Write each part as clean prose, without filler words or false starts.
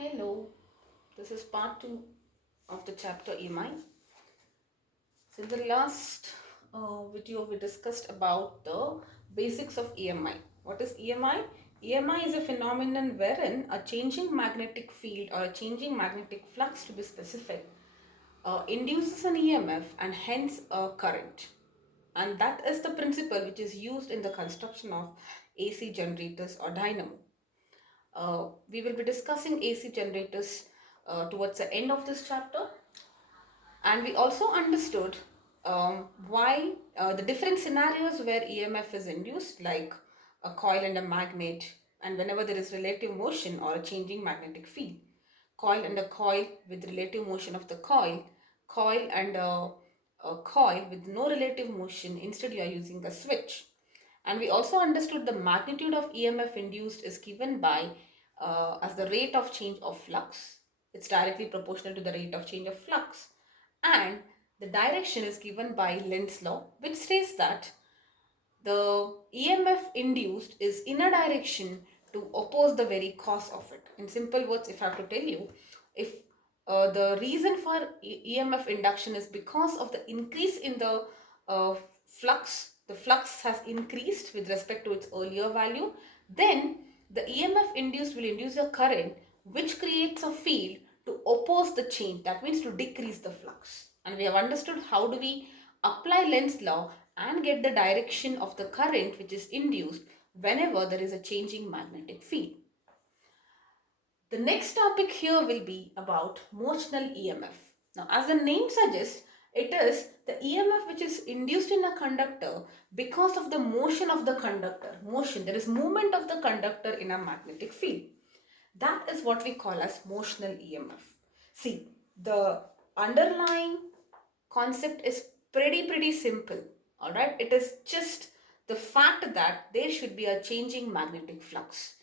Hello, this is part 2 of the chapter EMI. So in the last video we discussed about the basics of EMI. What is EMI? EMI is a phenomenon wherein a changing magnetic field or a changing magnetic flux, to be specific, induces an EMF and hence a current. And that is the principle which is used in the construction of AC generators or dynamo. We will be discussing AC generators towards the end of this chapter, and we also understood why the different scenarios where EMF is induced, like a coil and a magnet, and whenever there is relative motion or a changing magnetic field. Coil and a coil with relative motion of the coil and a coil with no relative motion, instead you are using a switch. And we also understood the magnitude of EMF induced is given by as the rate of change of flux. It's directly proportional to the rate of change of flux. And the direction is given by Lenz's law, which states that the EMF induced is in a direction to oppose the very cause of it. In simple words, if I have to tell you, if the reason for EMF induction is because of the increase in the flux, the flux has increased with respect to its earlier value, then the EMF induced will induce a current which creates a field to oppose the change. That means to decrease the flux. And we have understood how do we apply Lenz's law and get the direction of the current which is induced whenever there is a changing magnetic field. The next topic here will be about motional EMF. Now, as the name suggests, it is the EMF which is induced in a conductor because of the motion of the conductor. Motion, there is movement of the conductor in a magnetic field. That is what we call as motional EMF. See, the underlying concept is pretty simple. All right, it is just the fact that there should be a changing magnetic flux.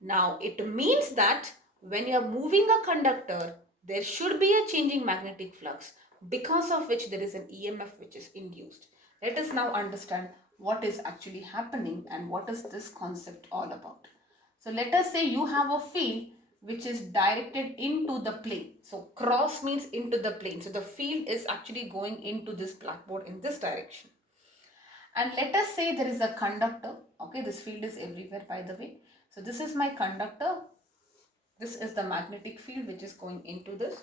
Now, it means that when you are moving a conductor, there should be a changing magnetic flux, because of which there is an EMF which is induced. Let us now understand what is actually happening and what is this concept all about. So let us say you have a field which is directed into the plane. So cross means into the plane. So the field is actually going into this blackboard in this direction. And let us say there is a conductor. Okay, this field is everywhere, by the way. So this is my conductor. This is the magnetic field which is going into this.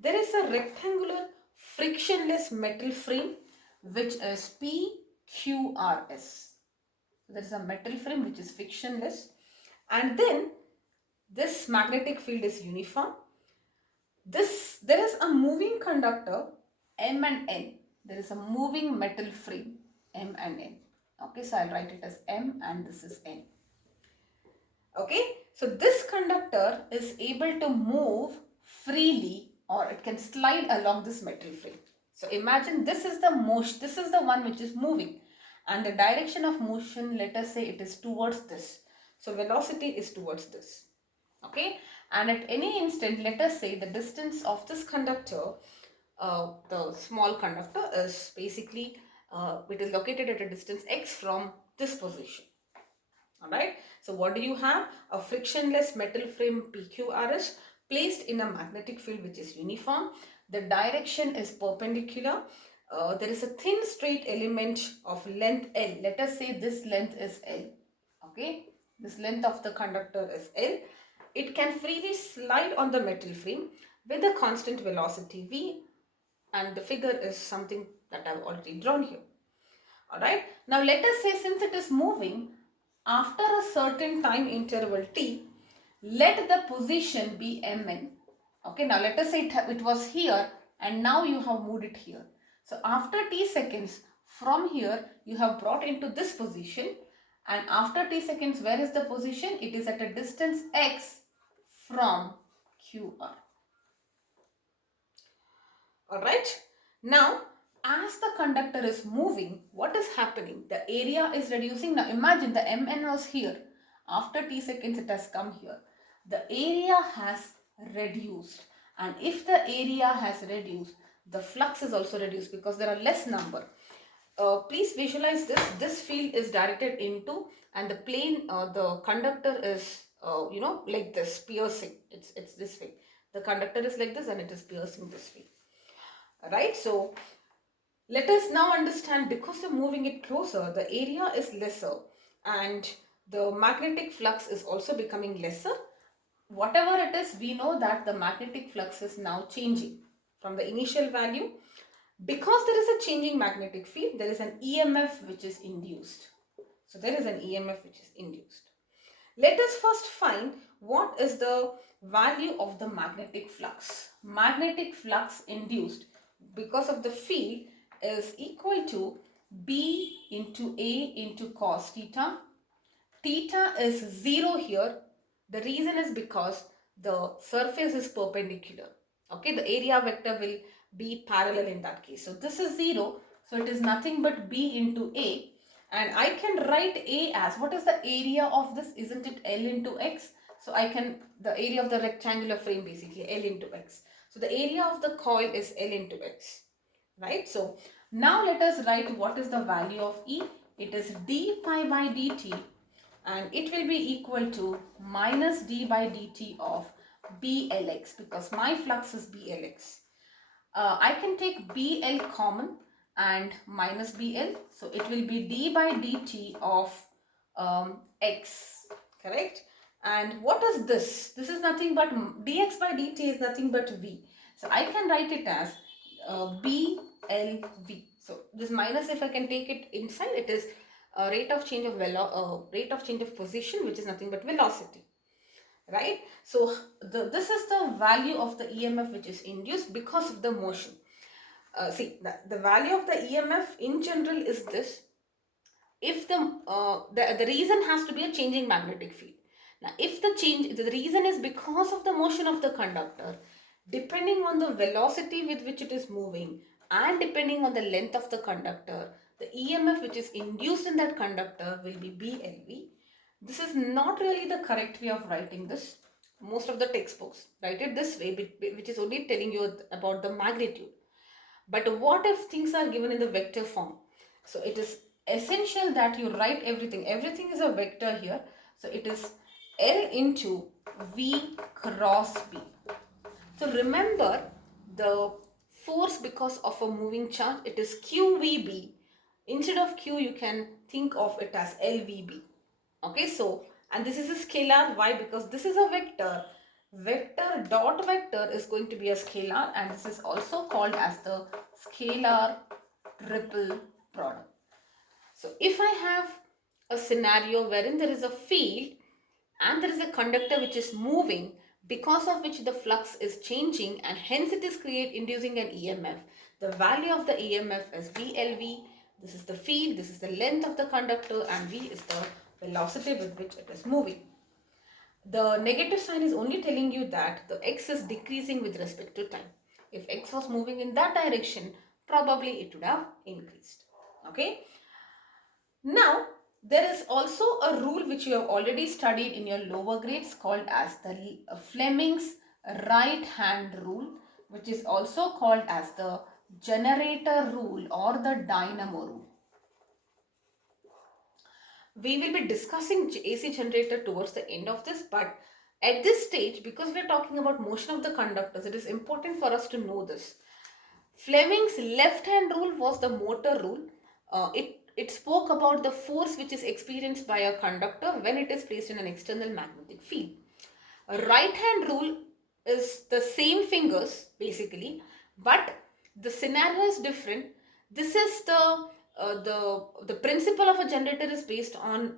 There is a rectangular frictionless metal frame which is PQRS. There is a metal frame which is frictionless, and then this magnetic field is uniform. There is a moving conductor M and N. There is a moving metal frame M and N. Okay, so I'll write it as M and this is N. Okay, so this conductor is able to move freely, or it can slide along this metal frame. So imagine this is the motion, this is the one which is moving, and the direction of motion, let us say it is towards this. So velocity is towards this. Okay, and at any instant, let us say the distance of this conductor, the small conductor, is basically it is located at a distance x from this position. Alright, so what do you have? A frictionless metal frame PQRS placed in a magnetic field which is uniform. The direction is perpendicular. There is a thin straight element of length L. Let us say this length is L. Okay, this length of the conductor is L. It can freely slide on the metal frame with a constant velocity V, and the figure is something that I have already drawn here. Alright, now let us say since it is moving, after a certain time interval t, let the position be Mn. Okay, now let us say it was here and now you have moved it here. So after t seconds from here you have brought into this position, and after t seconds, where is the position? It is at a distance x from QR. Alright, now as the conductor is moving, what is happening? The area is reducing. Now imagine the Mn was here. After t seconds it has come here. The area has reduced, and if the area has reduced, the flux is also reduced because there are less number. Please visualize this. This field is directed into, and the plane, the conductor is like this, piercing. It's this way. The conductor is like this and it is piercing this way. Alright, so let us now understand, because you're moving it closer, the area is lesser and the magnetic flux is also becoming lesser. Whatever it is, we know that the magnetic flux is now changing from the initial value. Because there is a changing magnetic field, there is an EMF which is induced. So there is an EMF which is induced. Let us first find what is the value of the magnetic flux. Magnetic flux induced because of the field is equal to B into A into cos theta. Theta is 0 here. The reason is because the surface is perpendicular. Okay, the area vector will be parallel in that case. So this is 0. So it is nothing but B into A. And I can write A as, what is the area of this? Isn't it L into X? So I can, the area of the rectangular frame basically, L into X. So the area of the coil is L into X. Right? So now let us write what is the value of E. It is d pi by dt, and it will be equal to minus d by dt of BLX, because my flux is BLX. I can take BL common and minus BL. So it will be d by dt of X, correct? And what is this? This is nothing but dx by dt is nothing but V. So I can write it as BLV. So this minus, if I can take it inside, it is rate of change of position, which is nothing but velocity. Right? So this is the value of the EMF which is induced because of the motion. See, the value of the EMF in general is this. If the reason has to be a changing magnetic field. Now, if the reason is because of the motion of the conductor, depending on the velocity with which it is moving and depending on the length of the conductor, the EMF which is induced in that conductor will be BLV. This is not really the correct way of writing this. Most of the textbooks write it this way, which is only telling you about the magnitude. But what if things are given in the vector form? So it is essential that you write everything. Everything is a vector here. So it is L into V cross B. So remember the force because of a moving charge, it is QVB. Instead of Q, you can think of it as LVB. Okay, so, and this is a scalar. Why? Because this is a vector. Vector dot vector is going to be a scalar, and this is also called as the scalar triple product. So if I have a scenario wherein there is a field and there is a conductor which is moving, because of which the flux is changing and hence it is inducing an EMF. The value of the EMF is VLV. This is the field, this is the length of the conductor, and V is the velocity with which it is moving. The negative sign is only telling you that the X is decreasing with respect to time. If X was moving in that direction, probably it would have increased. Okay. Now, there is also a rule which you have already studied in your lower grades called as the Fleming's right hand rule, which is also called as the generator rule or the dynamo rule. We will be discussing AC generator towards the end of this, but at this stage, because we are talking about motion of the conductors, it is important for us to know this. Fleming's left hand rule was the motor rule. It spoke about the force which is experienced by a conductor when it is placed in an external magnetic field. A right hand rule is the same fingers basically, but the scenario is different. This is the principle of a generator is based on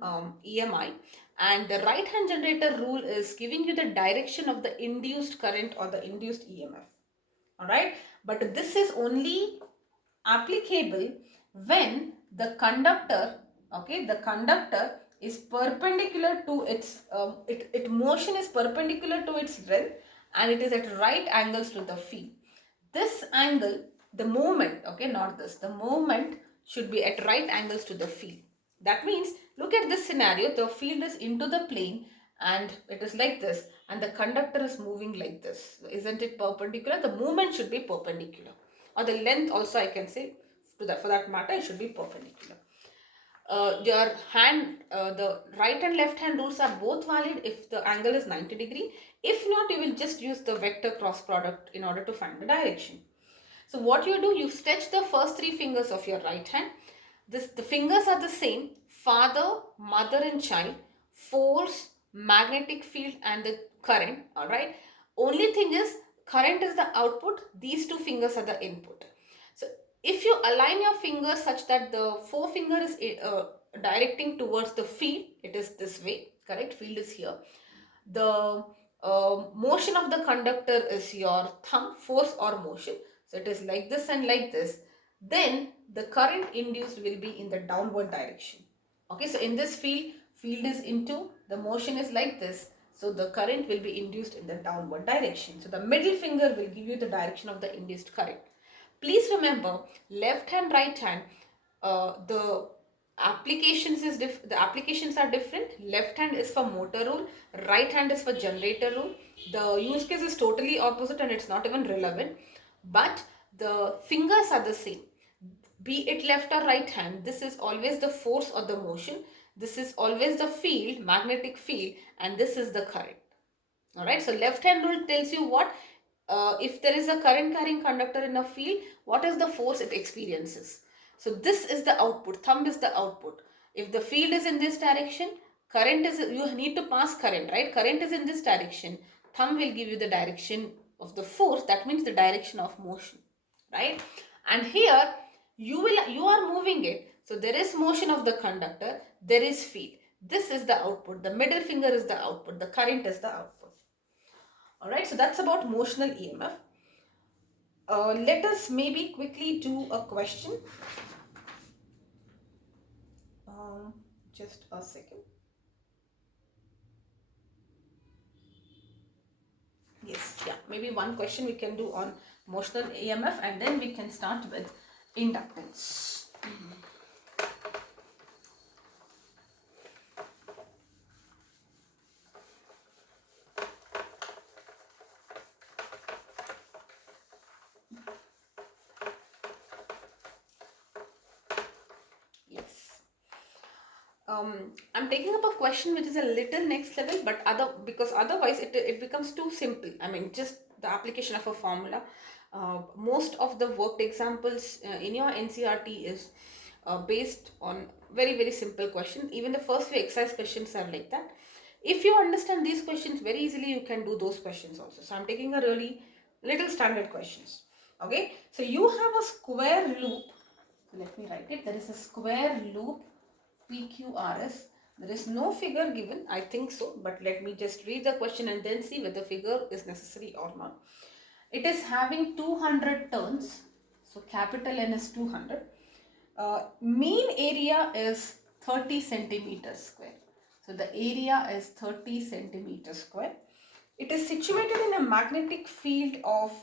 EMI, and the right hand generator rule is giving you the direction of the induced current or the induced EMF. Alright, but this is only applicable when the conductor, okay, the conductor is perpendicular to its motion is perpendicular to its length and it is at right angles to the field. This angle, the moment, okay, not this, the moment should be at right angles to the field. That means, look at this scenario, the field is into the plane and it is like this and the conductor is moving like this. Isn't it perpendicular? The movement should be perpendicular, or the length also I can say, for that matter, it should be perpendicular. your hand, the right and left hand rules are both valid if the angle is 90 degree. If not, you will just use the vector cross product in order to find the direction. So what you do, you stretch the first three fingers of your right hand. The fingers are the same: father, mother and child, force, magnetic field and the current. All right. Only thing is, current is the output, these two fingers are the input. So if you align your fingers such that the forefinger is directing towards the field, it is this way, correct? Field is here. The motion of the conductor is your thumb, force or motion. So it is like this and like this. Then the current induced will be in the downward direction. Okay, so in this field is into, the motion is like this. So the current will be induced in the downward direction. So the middle finger will give you the direction of the induced current. Please remember, left hand, right hand, the the applications are different. Left hand is for motor rule, right hand is for generator rule. The use case is totally opposite and it's not even relevant, but the fingers are the same. Be it left or right hand, this is always the force or the motion, this is always the field, magnetic field, and this is the current. Alright, so left hand rule tells you what, if there is a current carrying conductor in a field, what is the force it experiences. So this is the output, thumb is the output. If the field is in this direction, current is, you need to pass current, right? Current is in this direction, thumb will give you the direction of the force, that means the direction of motion, right? And here you are moving it, so there is motion of the conductor, there is field. This is the output, the middle finger is the output, the current is the output. Alright, so that's about motional EMF. Let us maybe quickly do a question. Just a second. Yes, yeah, maybe one question we can do on motional EMF and then we can start with inductance. I'm taking up a question which is a little next level, but because otherwise it becomes too simple. I mean, just the application of a formula. Most of the worked examples in your NCRT is based on very simple questions. Even the first few exercise questions are like that. If you understand these questions very easily, you can do those questions also. So I'm taking a really little standard questions. Okay, so you have a square loop. Let me write it. There is a square loop PQRS. There is no figure given, I think so, but let me just read the question and then see whether figure is necessary or not. It is having 200 turns, so capital N is 200. Mean area is 30 centimeters square. So the area is 30 centimeters square. It is situated in a magnetic field of,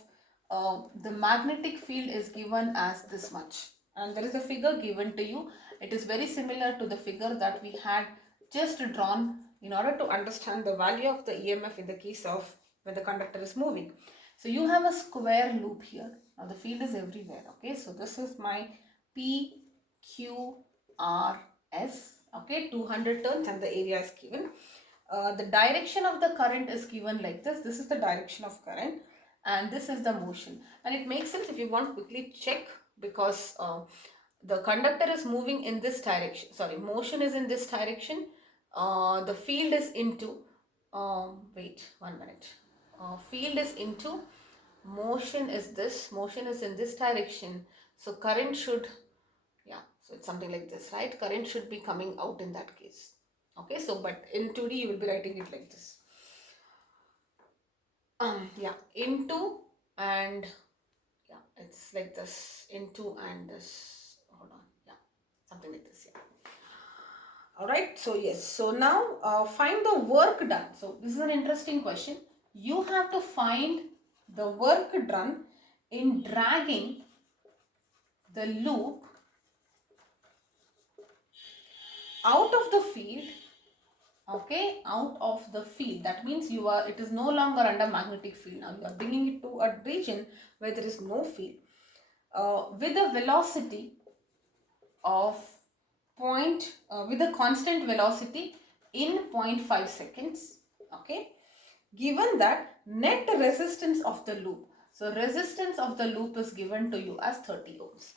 the magnetic field is given as this much. And there is a figure given to you. It is very similar to the figure that we had just drawn in order to understand the value of the EMF in the case of when the conductor is moving. So you have a square loop here. Now the field is everywhere. Okay, so this is my PQRS. Okay, 200 turns and the area is given. The direction of the current is given like this. This is the direction of current and this is the motion. And it makes sense if you want to quickly check, because the conductor is moving in this direction. Sorry, motion is in this direction. The field is into, wait 1 minute. Field is into, motion is this, motion is in this direction. So current should, yeah, so it's something like this, right? Current should be coming out in that case. Okay, so but in 2D you will be writing it like this. Yeah, into and, yeah, it's like this, into and this, hold on, yeah, something like this, yeah. Alright, so yes, so now find the work done. So this is an interesting question. You have to find the work done in dragging the loop out of the field. Okay, out of the field. That means it is no longer under magnetic field. Now you are bringing it to a region where there is no field, with a velocity of with a constant velocity in 0.5 seconds. Okay, given that net resistance of the loop, so resistance of the loop is given to you as 30 ohms.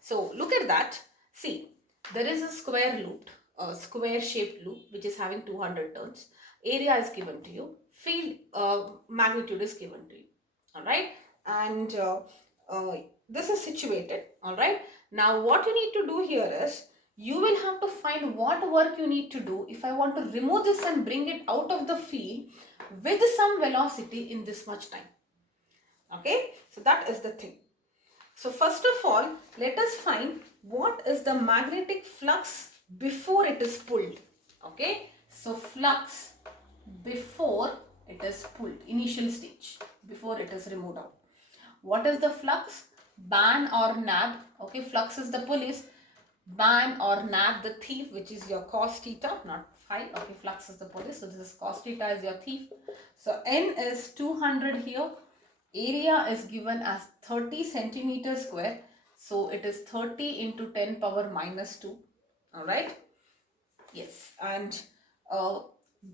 So look at that. See, there is a square loop, a square shaped loop which is having 200 turns. Area is given to you, field magnitude is given to you. All right, and this is situated. All right, now what you need to do here is you will have to find what work you need to do if I want to remove this and bring it out of the field with some velocity in this much time. Okay, so that is the thing. So first of all, let us find what is the magnetic flux before it is pulled. Okay, so flux before it is pulled, initial stage, before it is removed out. What is the flux? Ban or nab. Okay, flux is the police. Ban or nab the thief, which is your cos theta, not phi. Okay, flux is the police, so this is cos theta is your thief. So n is 200 here. Area is given as 30 centimeter square, so it is 30 into 10 power minus 2. All right, yes, and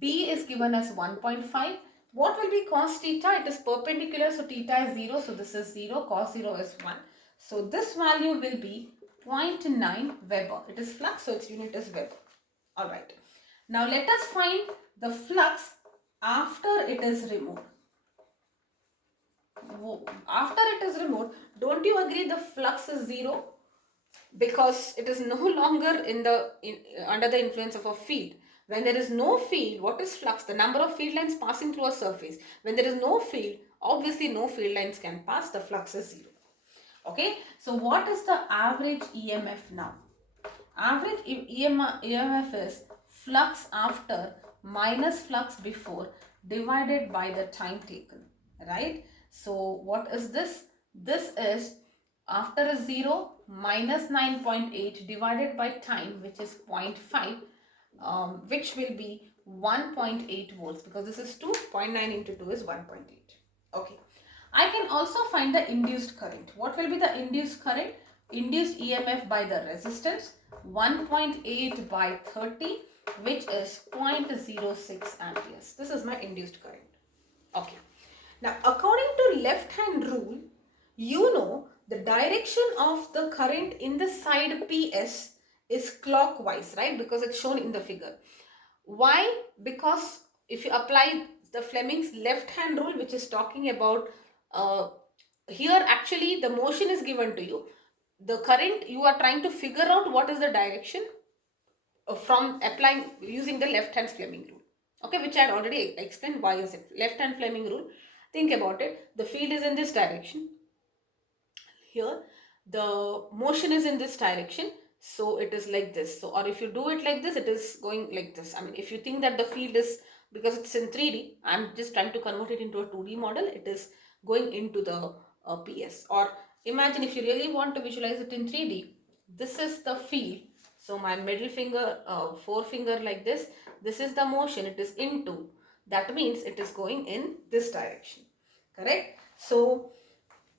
b is given as 1.5. What will be cos theta? It is perpendicular, so theta is 0, so this is 0, cos 0 is 1. So this value will be 0.9 Weber. It is flux, so its unit is Weber. All right, now let us find the flux after it is removed. After it is removed, don't you agree the flux is 0? Because it is no longer under the influence of a field. When there is no field, what is flux? The number of field lines passing through a surface. When there is no field, obviously no field lines can pass, the flux is 0. Okay, so what is the average EMF now? Average EMF is flux after minus flux before divided by the time taken, right? So what is this? This is after a 0 minus 9.8 divided by time, which is 0.5, which will be 1.8 volts, because this is 2.9 into 2 is 1.8. Okay, I can also find the induced current. What will be the induced current? Induced EMF by the resistance, 1.8 by 30, which is 0.06 amperes. This is my induced current. Okay. Now, according to left hand rule, you know the direction of the current in the side PS is clockwise, right? Because it's shown in the figure. Why? Because if you apply the Fleming's left hand rule, which is talking about here actually the motion is given to you. The current, you are trying to figure out what is the direction from applying using the left hand Fleming rule. Okay, which I had already explained. Why is it left hand Fleming rule? Think about it. The field is in this direction. Here the motion is in this direction, so it is like this. So, or if you do it like this, it is going like this. I mean, if you think that the field is, because it's in 3D, I'm just trying to convert it into a 2D model, it is going into the PS. Or imagine if you really want to visualize it in 3D, this is the field. So my middle finger, forefinger like this is the motion, it is into. That means it is going in this direction, correct? So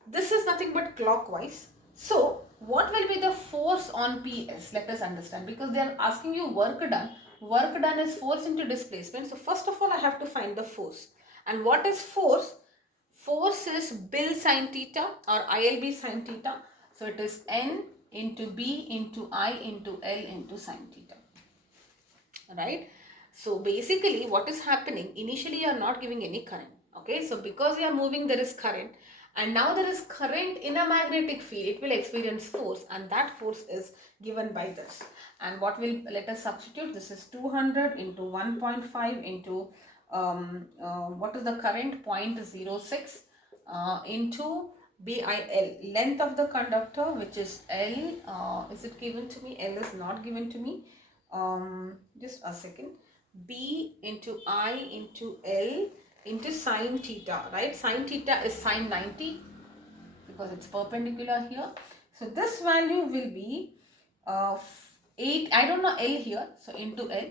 this is nothing but clockwise. So what will be the force on PS? Let us understand, because they are asking you work done. Work done is force into displacement. So first of all, I have to find the force. And what is force? Force is Bill sine theta or ILB sine theta. So it is N into B into I into L into sine theta. Right? So basically what is happening, initially you are not giving any current. Okay, so because you are moving, there is current. And now there is current in a magnetic field, it will experience force, and that force is given by this. And what will, let us substitute, this is 200 into 1.5 into what is the current, 0.06 into BIL, length of the conductor, which is L. Is it given to me? L is not given to me. Just a second. B into I into L into sine theta, right? Sine theta is sine 90 because it's perpendicular here. So this value will be 8, I don't know L here, so into L,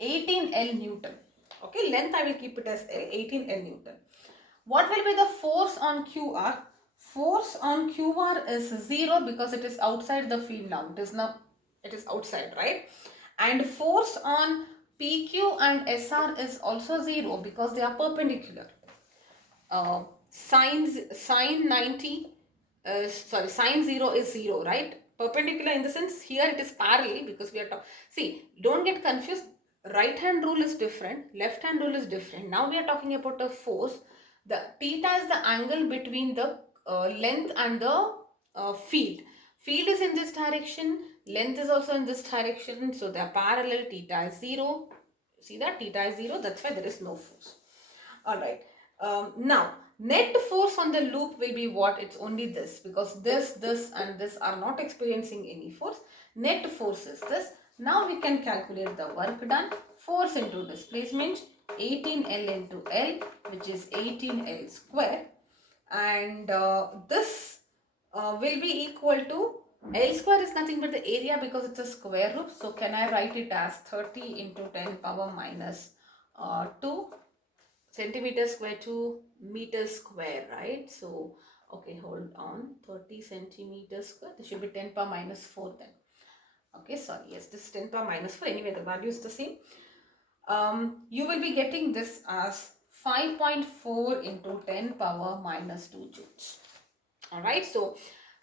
18 L Newton. Okay, length I will keep it as L, 18 L Newton. What will be the force on QR? Force on QR is 0 because it is outside the field now. It is now It is outside, right? And force on PQ and SR is also 0 because they are perpendicular. Sine 90, sine 0 is 0, right? Perpendicular in the sense here it is parallel because we are talking. See, don't get confused. Right hand rule is different, left hand rule is different. Now we are talking about a force. The theta is the angle between the length and the field. Field is in this direction, length is also in this direction, so they are parallel. Theta is 0. See that theta is 0, that's why there is no force. Alright. Now, net force on the loop will be what? It's only this, because this and this are not experiencing any force. Net force is this. Now we can calculate the work done. Force into displacement, 18L into L, which is 18L square. And this will be equal to, L square is nothing but the area because it's a square root. So can I write it as 30 into 10 power minus 2 centimeter square to meter square, right? So, okay, hold on, 30 centimeters square, this should be 10 power minus 4 then. Okay, sorry, yes, this is 10 power minus 4, anyway, the value is the same. You will be getting this as 5.4 into 10 power minus 2 joules. Alright, so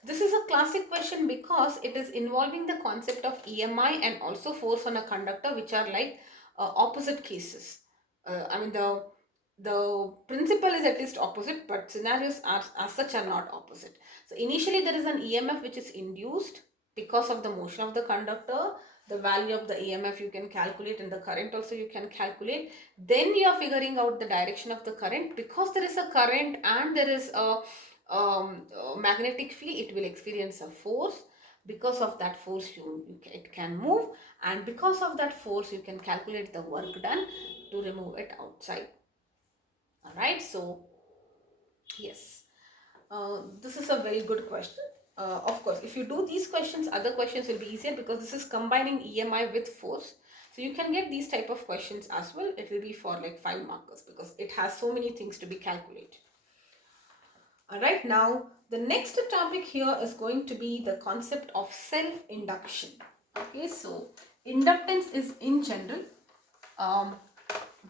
this is a classic question because it is involving the concept of EMI and also force on a conductor, which are like opposite cases. I mean, the principle is at least opposite, but scenarios are, as such are not opposite. So initially there is an EMF which is induced because of the motion of the conductor. The value of the EMF you can calculate and the current also you can calculate. Then you are figuring out the direction of the current. Because there is a current and there is a magnetic field, it will experience a force. Because of that force it can move, and because of that force you can calculate the work done to remove it outside. Alright, so yes, this is a very good question. Of course, if you do these questions, other questions will be easier because this is combining EMI with force. So you can get these type of questions as well. It will be for like 5 markers because it has so many things to be calculated. Alright, now the next topic here is going to be the concept of self-induction. Okay, so inductance is in general.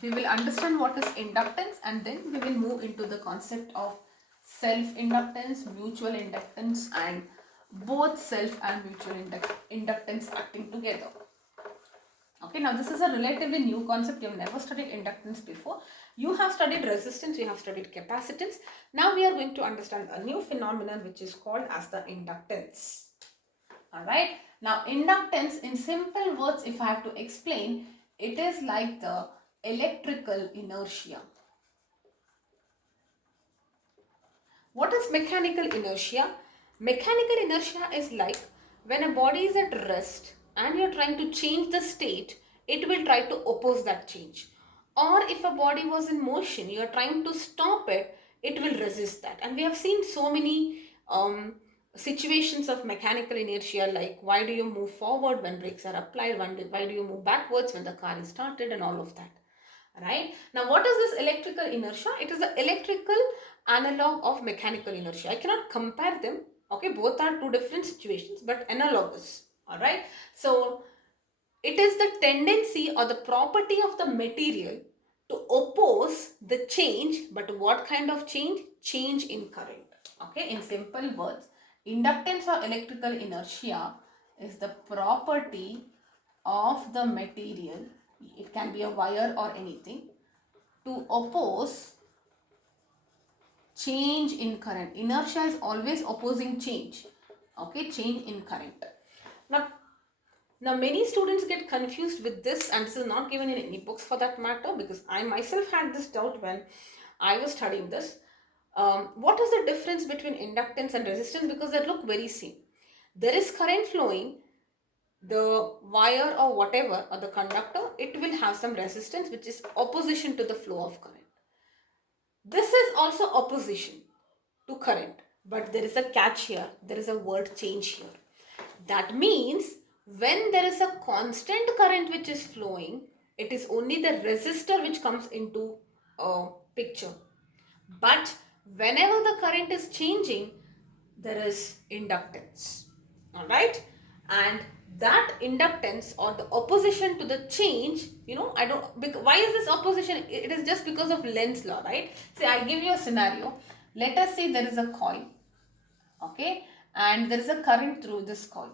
We will understand what is inductance and then we will move into the concept of self-inductance, mutual inductance, and both self and mutual inductance acting together. Okay, now this is a relatively new concept. You have never studied inductance before. You have studied resistance, you have studied capacitance. Now we are going to understand a new phenomenon which is called as the inductance. Alright, now inductance in simple words, if I have to explain, it is like the electrical inertia. What is mechanical inertia? Mechanical inertia is like when a body is at rest and you are trying to change the state, it will try to oppose that change. Or if a body was in motion, you are trying to stop it, it will resist that. And we have seen so many situations of mechanical inertia, like why do you move forward when brakes are applied, why do you move backwards when the car is started, and all of that. Right? Now what is this electrical inertia? It is the electrical analog of mechanical inertia. I cannot compare them. Okay, both are two different situations but analogous. Alright, so it is the tendency or the property of the material to oppose the change. But what kind of change? Change in current. Okay, in simple words, inductance or electrical inertia is the property of the material, it can be a wire or anything, to oppose change in current. Inertia is always opposing change. Okay, change in current. Now many students get confused with this, and this is not given in any books for that matter, because I myself had this doubt when I was studying this. What is the difference between inductance and resistance? Because they look very same. There is current flowing, the wire or whatever, or the conductor, it will have some resistance which is opposition to the flow of current. This is also opposition to current, but there is a catch here. There is a word change here. That means when there is a constant current which is flowing, it is only the resistor which comes into a picture. But whenever the current is changing, there is inductance. Alright? And that inductance or the opposition to the change, why is this opposition? It is just because of Lenz's law, right? See, I give you a scenario. Let us say there is a coil, okay, and there is a current through this coil,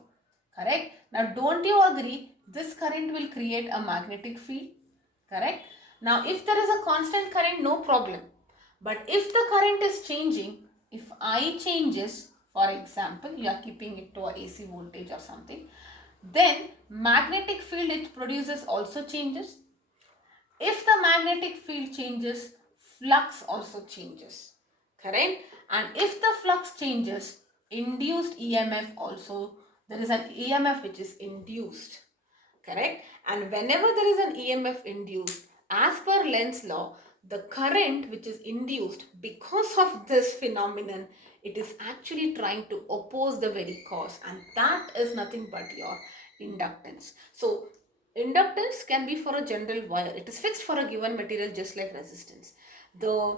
correct? Now, don't you agree this current will create a magnetic field, correct? Now, if there is a constant current, no problem. But if the current is changing, if I changes, for example, you are keeping it to a AC voltage or something, then magnetic field it produces also changes. If the magnetic field changes, flux also changes, correct? And if the flux changes, induced EMF also, there is an EMF which is induced, correct? And whenever there is an EMF induced, as per Lenz's law, the current which is induced because of this phenomenon, it is actually trying to oppose the very cause, and that is nothing but your inductance. So inductance can be for a general wire. It is fixed for a given material, just like resistance. The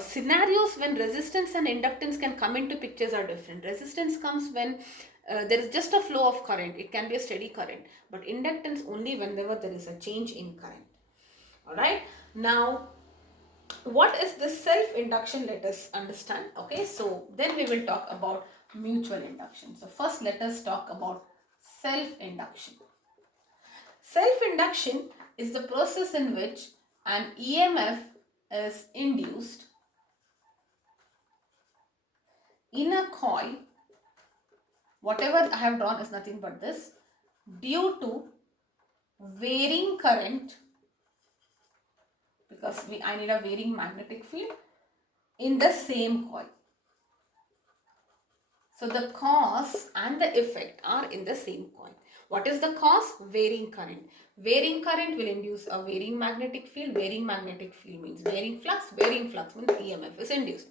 scenarios when resistance and inductance can come into pictures are different. Resistance comes when there is just a flow of current. It can be a steady current, but inductance only whenever there is a change in current. All right. Now, what is this self-induction? Let us understand. Okay. So then we will talk about mutual induction. So first, let us talk about self-induction. Self-induction is the process in which an EMF is induced in a coil. Whatever I have drawn is nothing but this, due to varying current, because I need a varying magnetic field in the same coil. So the cause and the effect are in the same coil. What is the cause? Varying current. Varying current will induce a varying magnetic field. Varying magnetic field means varying flux. Varying flux means EMF is induced.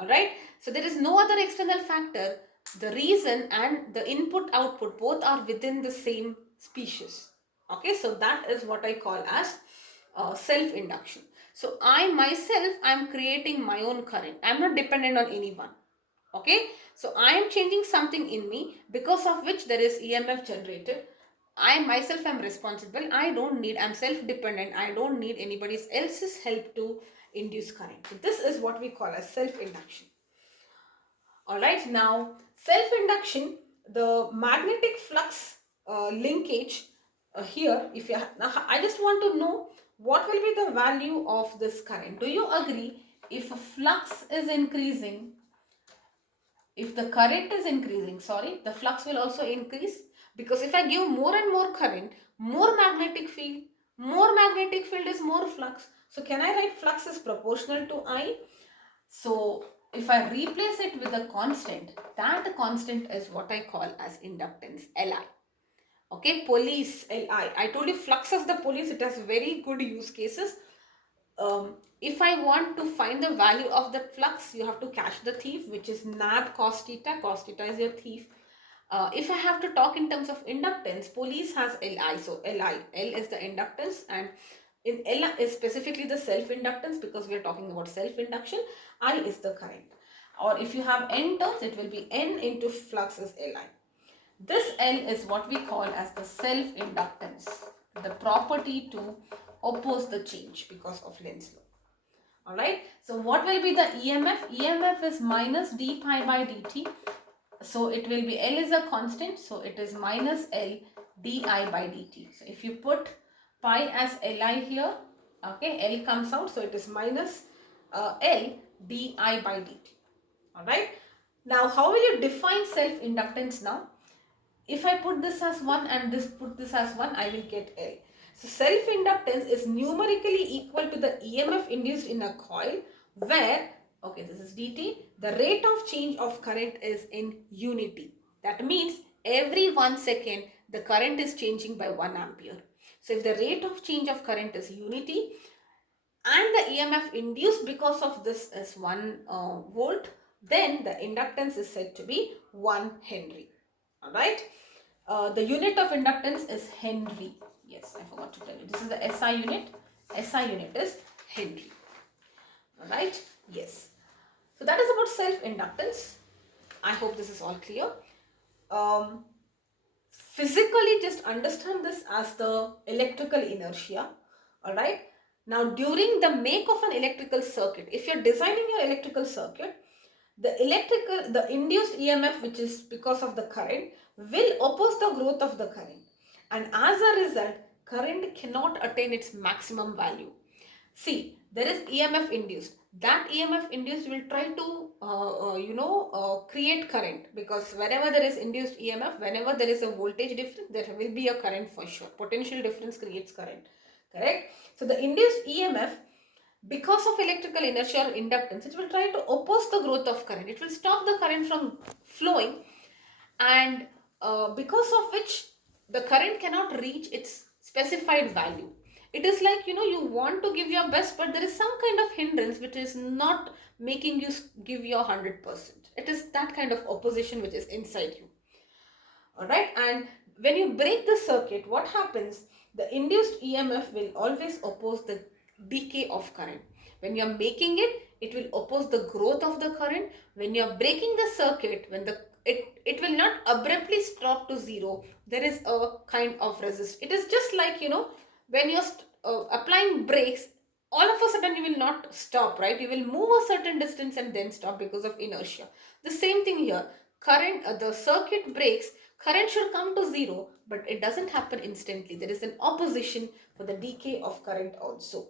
Alright. So there is no other external factor. The reason and the input output both are within the same species. Okay. So that is what I call as self-induction. So I myself am creating my own current. I am not dependent on anyone. Okay, so I am changing something in me because of which there is EMF generated. I myself am responsible. I'm self-dependent. I don't need anybody else's help to induce current. So this is what we call as self-induction. Alright, now self-induction, the magnetic flux linkage here, if you now I just want to know what will be the value of this current. Do you agree if a flux is increasing? If the current is increasing, the flux will also increase, because if I give more and more current, more magnetic field is more flux. So can I write flux is proportional to I? So if I replace it with a constant, that constant is what I call as inductance, Li. Okay, police, Li. I told you flux is the police. It has very good use cases. If I want to find the value of the flux, you have to catch the thief, which is nab cos theta. Cos theta is your thief. If I have to talk in terms of inductance, police has Li. So Li, L is the inductance, and in L is specifically the self-inductance, because we are talking about self-induction. I is the current. Or if you have N terms, it will be N into flux is Li. This L is what we call as the self-inductance, the property to oppose the change because of Lenz's law. Alright, so what will be the EMF? EMF is minus d pi by dt. So it will be, L is a constant, so it is minus L di by dt. So if you put pi as Li here, okay, L comes out, so it is minus L di by dt. Alright, now how will you define self-inductance now? If I put this as 1 and put this as 1, I will get L. So self-inductance is numerically equal to the EMF induced in a coil where, okay, this is dt, the rate of change of current is in unity. That means every 1 second the current is changing by 1 ampere. So if the rate of change of current is unity and the EMF induced because of this is 1 volt, then the inductance is said to be 1 Henry. Alright. The unit of inductance is Henry. Yes, I forgot to tell you. This is the SI unit. SI unit is Henry. Alright. Yes. So that is about self-inductance. I hope this is all clear. physically just understand this as the electrical inertia. Alright. Now during the make of an electrical circuit, if you're designing your electrical circuit, the induced EMF, which is because of the current, will oppose the growth of the current, and as a result current cannot attain its maximum value. See, there is EMF induced. That EMF induced will try to create current, because wherever there is induced EMF, whenever there is a voltage difference, there will be a current for sure. Potential difference creates current. Correct? So the induced EMF, because of electrical inertia or inductance, it will try to oppose the growth of current. It will stop the current from flowing, and because of which the current cannot reach its specified value. It is like, you want to give your best, but there is some kind of hindrance which is not making you give your 100%. It is that kind of opposition which is inside you. Alright, and when you break the circuit, what happens? The induced EMF will always oppose the decay of current. When you are making it, it will oppose the growth of the current. When you are breaking the circuit, when it will not abruptly stop to zero. There is a kind of resist. It is just like, when you're applying brakes, all of a sudden you will not stop, right? You will move a certain distance and then stop because of inertia. The same thing here. Current, the circuit breaks, current should come to zero, but it doesn't happen instantly. There is an opposition for the decay of current also.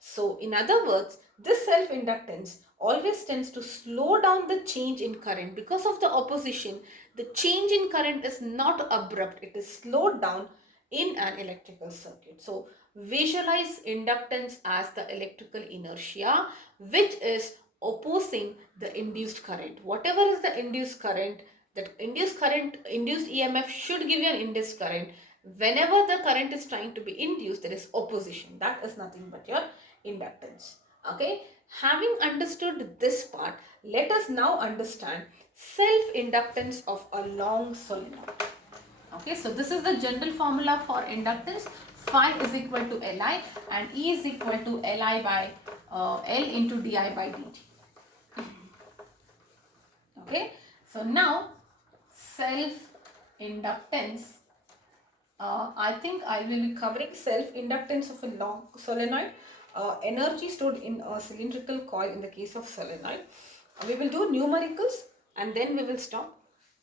So in other words, this self-inductance always tends to slow down the change in current. Because of the opposition, the change in current is not abrupt, it is slowed down in an electrical circuit. So visualize inductance as the electrical inertia which is opposing the induced current. Whatever is the induced current, induced EMF should give you an induced current. Whenever the current is trying to be induced, there is opposition. That is nothing but your inductance. Okay, having understood this part, let us now understand self-inductance of a long solenoid. Okay, so this is the general formula for inductance. Phi is equal to Li and E is equal to Li by L into di by dt. Okay, so now self-inductance, I think I will be covering self-inductance of a long solenoid. Energy stored in a cylindrical coil in the case of solenoid. We will do numericals and then we will stop.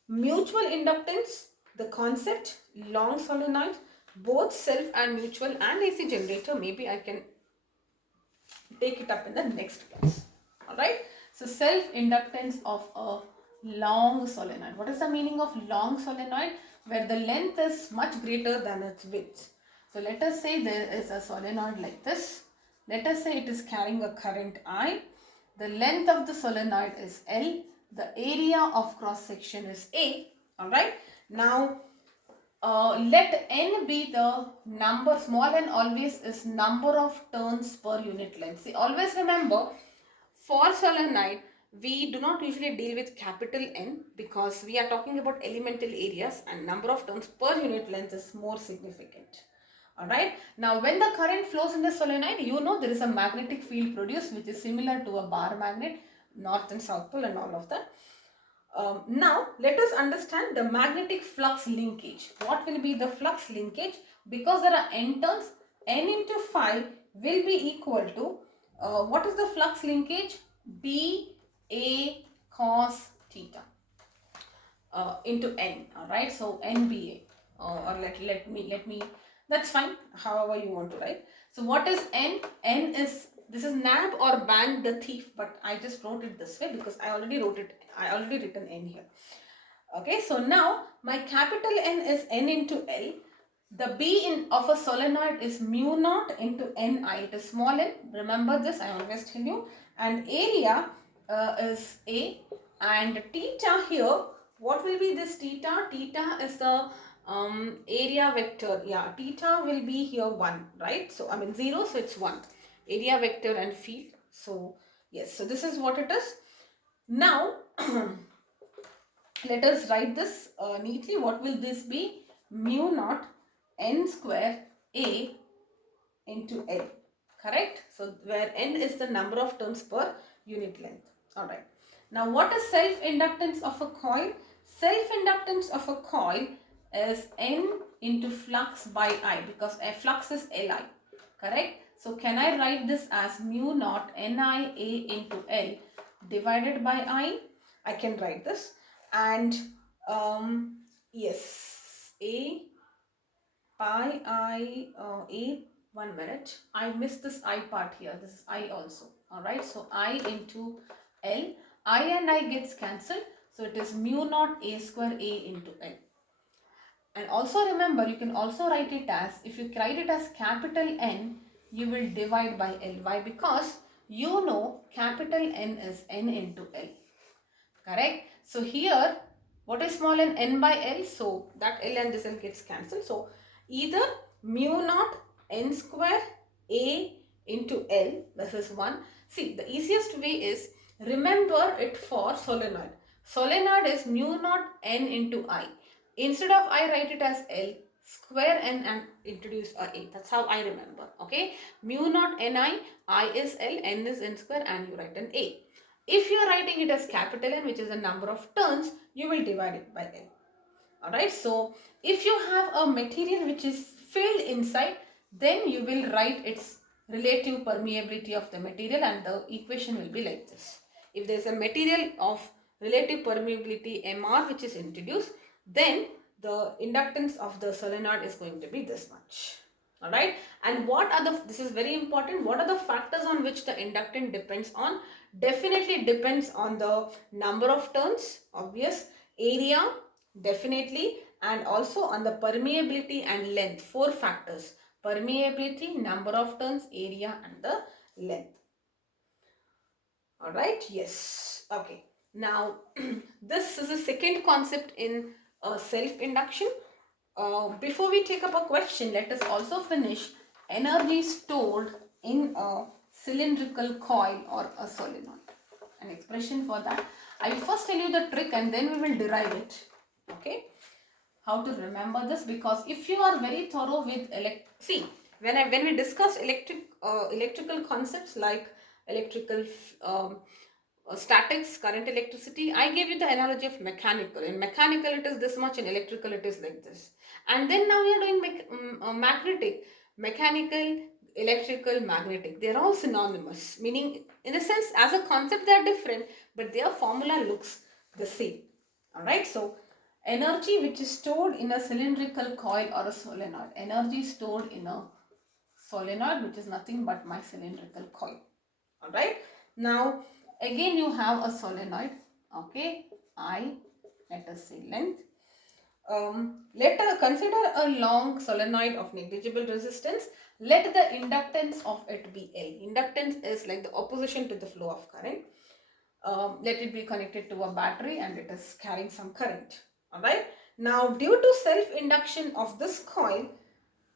Mutual inductance, the concept, long solenoid, both self and mutual and AC generator. Maybe I can take it up in the next class. Alright. So self-inductance of a long solenoid. What is the meaning of long solenoid? Where the length is much greater than its width. So let us say there is a solenoid like this. Let us say it is carrying a current I. The length of the solenoid is L. The area of cross section is A. Alright. Now let N be the number, small n always is number of turns per unit length. See, always remember, for solenoid, we do not usually deal with capital N because we are talking about elemental areas and number of turns per unit length is more significant. Alright. Now when the current flows in the solenoid, there is a magnetic field produced which is similar to a bar magnet, north and south pole and all of that. Now let us understand the magnetic flux linkage. What will be the flux linkage? Because there are N turns, N into phi will be equal to, what is the flux linkage? B A cos theta into N. Alright, so NBA, or let me, that's fine, however you want to write. So what is N? N is, this is nab or bang the thief, but I just wrote it this way because I already written N here. Okay, so now my capital N is N into L. The B of a solenoid is mu naught into Ni. It is small n. Remember this, I always tell you. And area is A. And theta here, what will be this theta? Theta is the area vector. Yeah, theta will be here 1, right? So, 0, so it's 1. Area vector and field. So, yes, so this is what it is. Now, let us write this neatly. What will this be? Mu naught N square A into L. Correct? So, where N is the number of turns per unit length. Alright. Now, what is self-inductance of a coil? Self-inductance of a coil is N into flux by I, because flux is Li, correct? So can I write this as mu naught NiA into L divided by I? I can write this, and yes, A pi I, A, 1 minute, I missed this I part here, this is I also, alright, so I into L, I and I gets cancelled, so it is mu naught A square A into L. And also remember, you can also write it as, if you write it as capital N, you will divide by L. Why? Because you know capital N is N into L. Correct? So here, what is small n? N by L. So that L and this L gets cancelled. So either mu naught N square A into L, this is one. See, the easiest way is, remember it for solenoid. Solenoid is mu naught N into I. Instead of I, write it as L, square N and introduce a A. That's how I remember. Okay. Mu naught Ni, I is L, N is N square, and you write an A. If you are writing it as capital N, which is the number of turns, you will divide it by N. Alright. So if you have a material which is filled inside, then you will write its relative permeability of the material, and the equation will be like this. If there is a material of relative permeability Mr which is introduced, then the inductance of the solenoid is going to be this much. Alright, and what are the, this is very important, what are the factors on which the inductance depends on? Definitely depends on the number of turns, obvious, area, definitely, and also on the permeability and length. 4 factors: permeability, number of turns, area, and the length. Alright, yes, okay. Now, this is the second concept in self-induction. Before we take up a question, let us also finish energy stored in a cylindrical coil or a solenoid. An expression for that. I will first tell you the trick and then we will derive it. Okay. How to remember this, because if you are very thorough with when we discuss electrical concepts like electrical statics, current, electricity, I gave you the analogy of mechanical. In mechanical it is this much, in electrical it is like this. And then now we are doing magnetic, mechanical, electrical, magnetic. They are all synonymous, meaning in a sense as a concept they are different, but their formula looks the same. Alright, so energy which is stored in a cylindrical coil or a solenoid. Energy stored in a solenoid, which is nothing but my cylindrical coil. Alright, now again you have a solenoid. Okay, I, let us say length. Let us consider a long solenoid of negligible resistance. Let the inductance of it be L. Inductance is like the opposition to the flow of current. Let it be connected to a battery and it is carrying some current. Alright. Now, due to self-induction of this coil,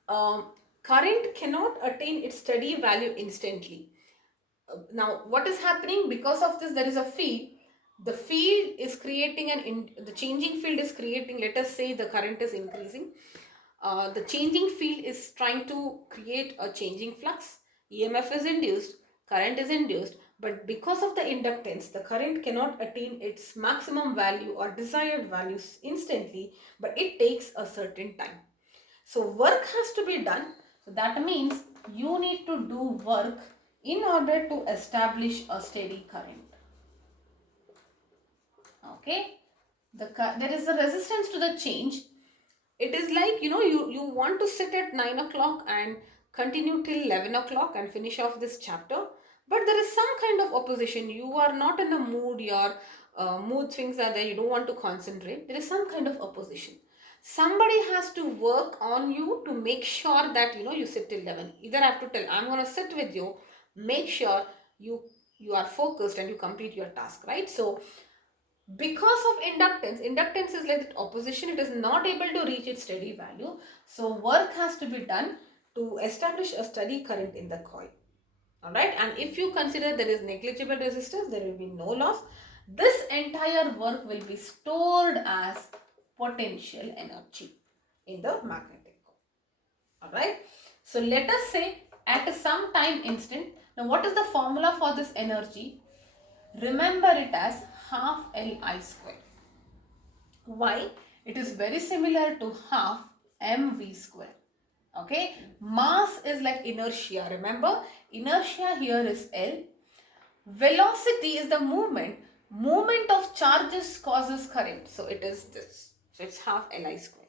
current cannot attain its steady value instantly. Now, what is happening? Because of this, there is a field. The field is creating the changing field is creating, let us say the current is increasing. The changing field is trying to create a changing flux. EMF is induced, current is induced, but because of the inductance, the current cannot attain its maximum value or desired values instantly, but it takes a certain time. So work has to be done. So that means you need to do work in order to establish a steady current. Okay, there is a resistance to the change. It is like, you want to sit at 9 o'clock and continue till 11 o'clock and finish off this chapter, but there is some kind of opposition. You are not in a mood, your mood swings are there, you don't want to concentrate. There is some kind of opposition. Somebody has to work on you to make sure that you sit till 11. Either I have to tell, I'm going to sit with you, make sure you are focused and you complete your task, right? So because of inductance is like opposition, it is not able to reach its steady value. So work has to be done to establish a steady current in the coil. Alright, and if you consider there is negligible resistance, there will be no loss. This entire work will be stored as potential energy in the magnetic coil. Alright, so let us say at some time instant. Now what is the formula for this energy? Remember it as half Li square. Why? It is very similar to half mv square. Okay, mass is like inertia. Remember, inertia here is L. Velocity is the movement. Movement of charges causes current. So it is this. So it's half Li square.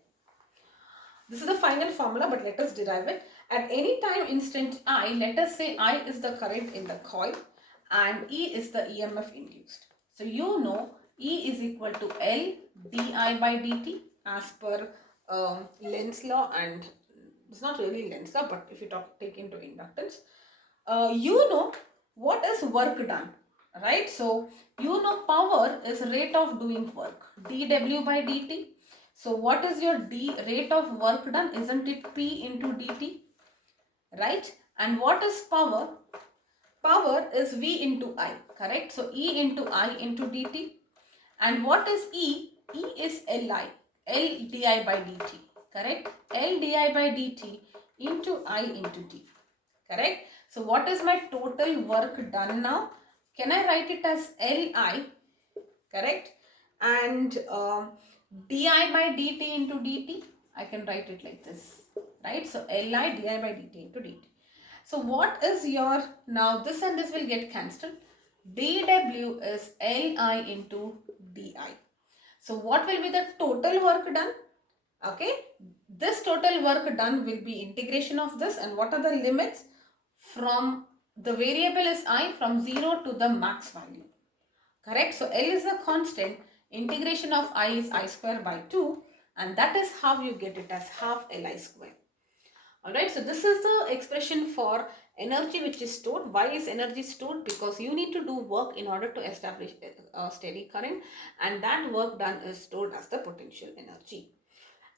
This is the final formula, but let us derive it. At any time instant I, let us say I is the current in the coil and E is the EMF induced. So you know E is equal to L di by dt as per Lenz's law, and it's not really Lenz's law, but if you take into inductance, you know what is work done, right? So you know power is rate of doing work, dw by dt. So what is your d rate of work done? Isn't it p into dt, right? And what is power? Power is v into I, correct? So e into I into dt. And what is e? E is li, l di by dt, correct? L di by dt into I into t, correct? So what is my total work done now? Can I write it as Li, correct? And di by dt into dt, I can write it like this, right? So Li di by dt into dt. So what is your, now this and this will get cancelled. dw is Li into di. So what will be the total work done? Okay, this total work done will be integration of this, and what are the limits? From the variable is I, from 0 to the max value, correct? So L is the constant, integration of I is I square by 2, and that is how you get it as half Li square. Alright, so this is the expression for energy which is stored. Why is energy stored? Because you need to do work in order to establish a steady current, and that work done is stored as the potential energy.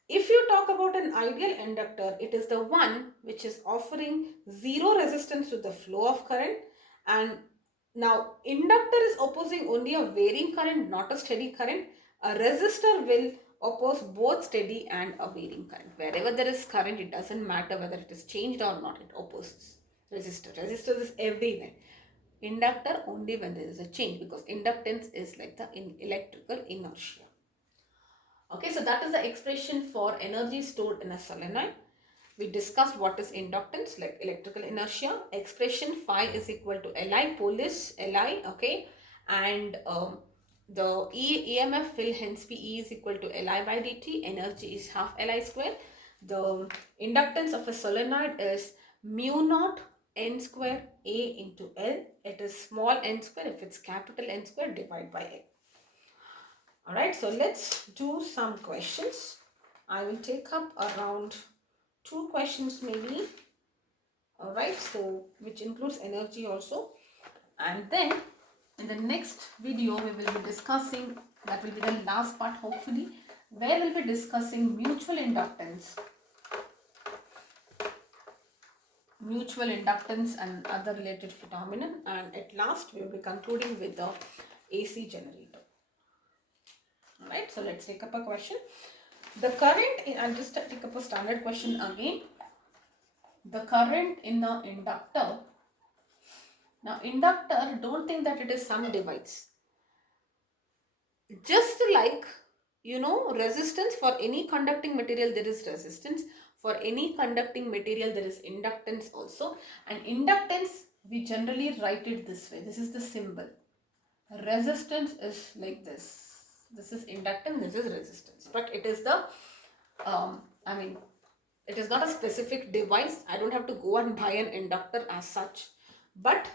If you talk about an ideal inductor, it is the one which is offering zero resistance to the flow of current. And now inductor is opposing only a varying current, not a steady current. A resistor will oppose both steady and a varying current. Wherever there is current, it doesn't matter whether it is changed or not, it opposes resistor. Resistor is everywhere. Inductor only when there is a change, because inductance is like the electrical inertia. Okay, so that is the expression for energy stored in a solenoid. We discussed what is inductance, like electrical inertia. Expression phi is equal to Li, pole is Li, okay, and the EMF will hence be E is equal to Li by dt. Energy is half Li square. The inductance of a solenoid is mu naught n square A into L. It is small n square. If it's capital N square, divide by L. Alright, so let's do some questions. I will take up around 2 questions maybe. Alright, so which includes energy also. And then in the next video we will be discussing, that will be the last part hopefully, where we'll be discussing mutual inductance and other related phenomena. And at last we will be concluding with the AC generator. Alright, so let's take up a question. The current, I'll just take up a standard question again. The current in an inductor. Now inductor, don't think that it is some device. Just like, you know, resistance, for any conducting material there is resistance. For any conducting material there is inductance also. And inductance, we generally write it this way. This is the symbol. Resistance is like this. This is inductance, this is resistance. But it is the, it is not a specific device. I don't have to go and buy an inductor as such. But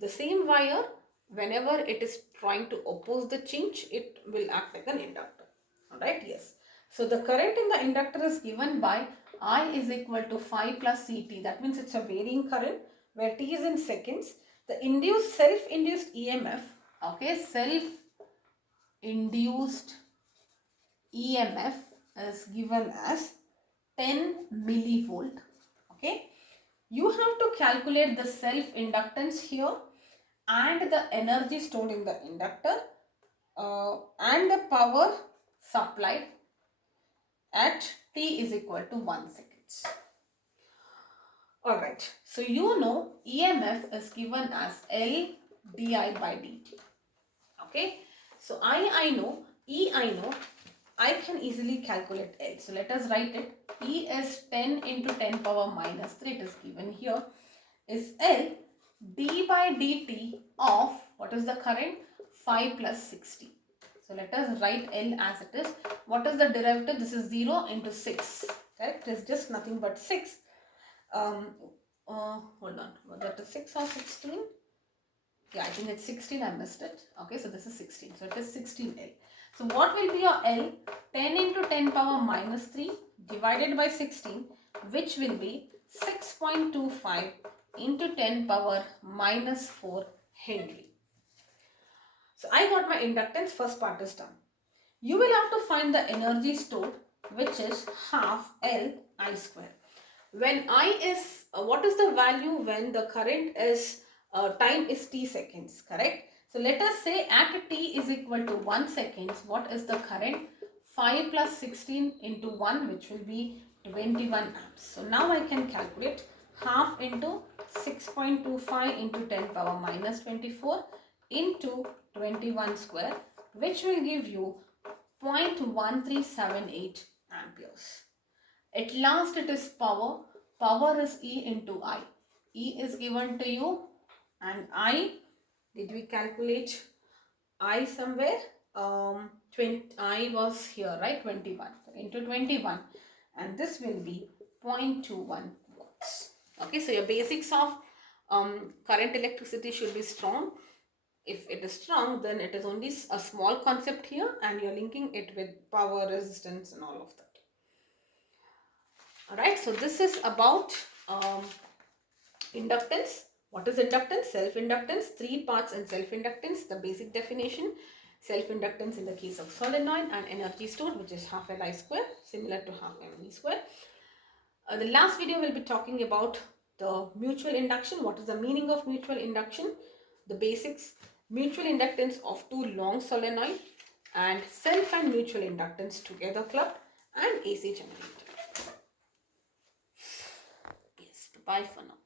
the same wire, whenever it is trying to oppose the change, it will act like an inductor. Alright, yes. So the current in the inductor is given by I is equal to phi plus Ct. That means it's a varying current where T is in seconds. The self-induced EMF, okay, self-induced EMF is given as 10 millivolt. Okay, you have to calculate the self-inductance here and the energy stored in the inductor and the power supplied at t is equal to 1 seconds. Alright, so you know EMF is given as L di by dt. Okay, so I know, E I know, I can easily calculate L. So let us write it. E is 10 into 10 power minus 3. It is given here. Is L d by dt of, what is the current? 5 plus 60. So let us write L as it is. What is the derivative? This is 0 into 6. Correct? It is just nothing but 6. Hold on. Was that a 6 or 16? Yeah, I think it's 16. I missed it. Okay, so this is 16. So it is 16L. So what will be your L? 10 into 10 power minus 3 divided by 16, which will be 6.25 into 10 power minus 4 Henry. So I got my inductance. First part is done. You will have to find the energy stored, which is half L I square. When I is, what is the value when the current is, time is t seconds, correct? So let us say at t is equal to 1 seconds, what is the current? 5 plus 16 into 1, which will be 21 amps. So now I can calculate half into 6.25 into 10 power minus 24 into 21 square, which will give you 0.1378 amperes. At last it is power. Power is E into I. E is given to you and I, did we calculate I somewhere? I was here, right? 21. So into 21 and this will be 0.21 watts. Okay, so your basics of current electricity should be strong. If it is strong, then it is only a small concept here and you're linking it with power, resistance and all of that. Alright, so this is about inductance. What is inductance? Self-inductance. 3 parts in self-inductance. The basic definition. Self-inductance in the case of solenoid and energy stored, which is half Li square, similar to half mv square. The last video will be talking about the mutual induction. What is the meaning of mutual induction? The basics. Mutual inductance of 2 long solenoid and self and mutual inductance together clubbed and AC generator. Yes, bye for now.